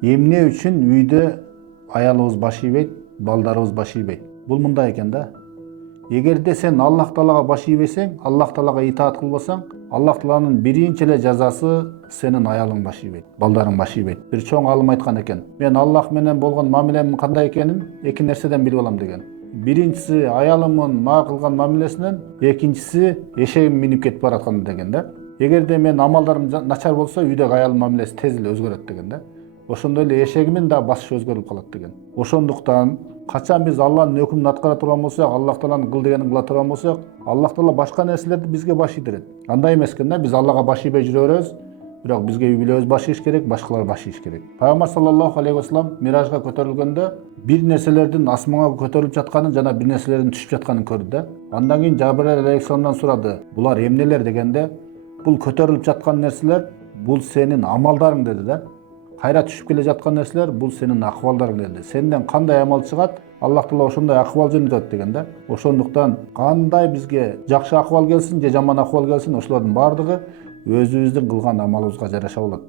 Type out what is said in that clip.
Эмне үчүн үйдө аялыбыз баш ийбейт, балдарыбыз баш ийбейт? Бул мындай экен да. Эгерде сен Аллах Таалага баш ийбесең, Аллах Таалага итаат кылбасаң, Аллах Тааланын биринчи эле жазасы сенин аялың баш ийбейт, балдарың баш ийбейт. Бир чоң алым айткан экен. Мен Аллах менен болгон мамилемин кандай экенин эки нерседен билип алам деген. Биринчиси аялымдын мага кылган мамилесинен, экинчиси эшегим минип кетип бараткан деген да. Эгерде мен амалдарым начар болсо, үйдөгү аялдын мамилеси тез эле өзгөрөт деген да. Ошондой эле эшегимин да басышы өзгөрүп калат деген. Ошондуктан качан биз Аллахтын өкүмүн аткара турган болсок, Аллах Тааланын кыл дегенин кыла турган болсок, Аллах Таала башка нерселерди бизге баш ийдирет. Андай эмес экен да, биз Аллага баш ийбей жүрө беребиз, бирок бизге үй бүлөбүз баш ийиш керек, башкалар баш ийиш керек. Пайгамбар саллаллаху алейхи вассалам миражга көтөрүлгөндө бир нерселердин асманга көтөрүлүп жатканын жана бир нерселердин түшүп жатканын көрдү да. Андан кийин Жабраил алейхисаламдан сурады. Булар эмнелер дегенде, бул көтөрүлүп жаткан нерселер, бул сенин амалдарың деди да. Кайра түшүп келе жаткан нерселер бул сенин акыбалдарың деди. Сенден кандай амал чыгат, Аллах Таала ошондой акыбал жөнөтөт деген да. Ошондуктан кандай бизге жакшы акыбал келсин же жаман акыбал келсин, ошолордун баардыгы өзүбүздүн кылган амалыбызга жараша болот.